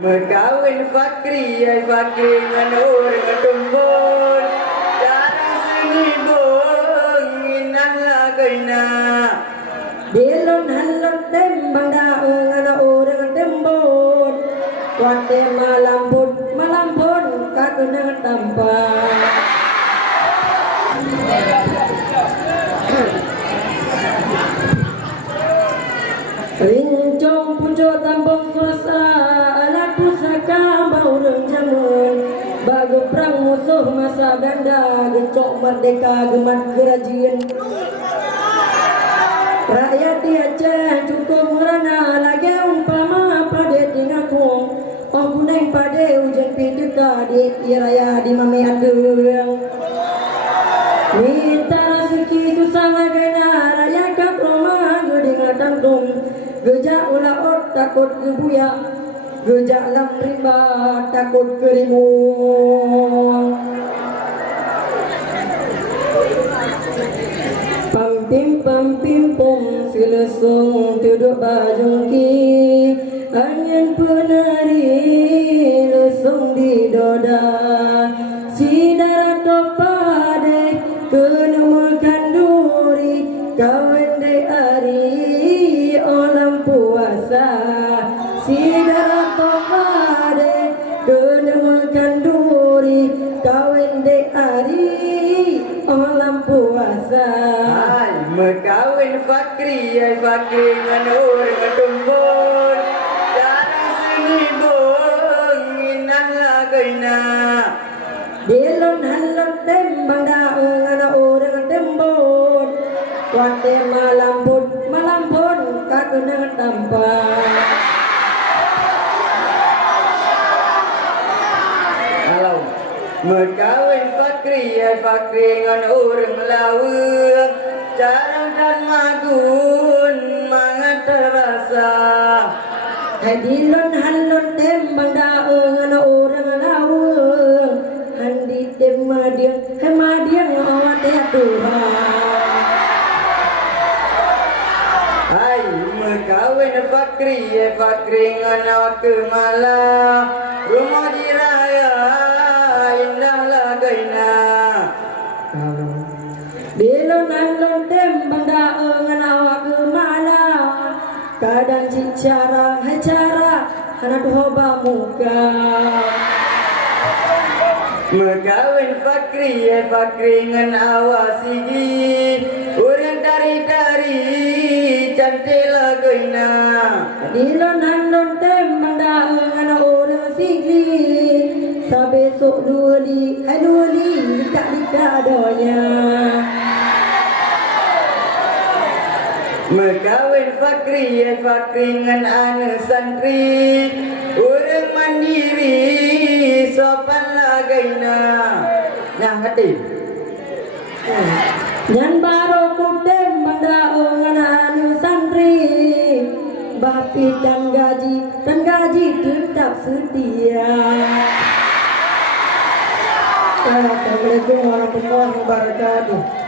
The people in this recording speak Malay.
Merkawin Fakri, ay Fakri nganur ngetumbun. Jarang sini bongin ang lagay na. Dilon halon tembang daong ana orang tembon. Kuate malampun kakuna tampak. Rincong punco tambong kuasa alat pusaka bau jamun. Bagu perang musuh masa ganda gecok merdeka gemat kerajin. Rakyat di Aceh cukup merana lagi umpama pada tingakung. Oh kuneng pada hujan pideka di raya di mami adeng. Minta rezeki susah lagana raya kat rumah gede ngatangtung. Gejak ulah ot takut kebuya. Gejak lam rimba takut kerimu. Pampim pom silesung duduk bajungki. Angin penari lesung di doda. Sidara topade kenemukan duri. Kawan day ari olam puasa. Sidara topade kenemukan duri. Kawan day ari olam puasa. Merkawin Fakri, ay Fakri nganur ngetumbun. Jarang sini bongin ang lagay na. Dilon halon tembang daong ana orang tembon. Kuate malampun kakuna tampak. Halo. Merkawin Fakri, ay Fakri nganur ngelaweng. Jarang dan magun mangat terasa. Hai dilon halon tembang daong ana orang laweng. Handi temadiang hai madiang awat ya Tuhan. Hai merkawin Fakri, ay Fakri ngana kemala. Rumah di raya indah lagayna. Dilon halon tembang daong ana awak kemala. Kadang cicara hai cara anak hoba muka. Merkawin Fakri, ay Fakri ngan awasigi. Urang dari cantik lagayna. Dilon halon tembang daong ana orang sigli. Sabesok duli tak donya. Merkawin Fakri, ay Fakri ngan anu santri. Urang mandiri sopan lagayna. Nah hati. Nyan baro kudem daong ana anu santri. Bapi dan gaji tetap setia. Assalamualaikum warahmatullahi wabarakatuh.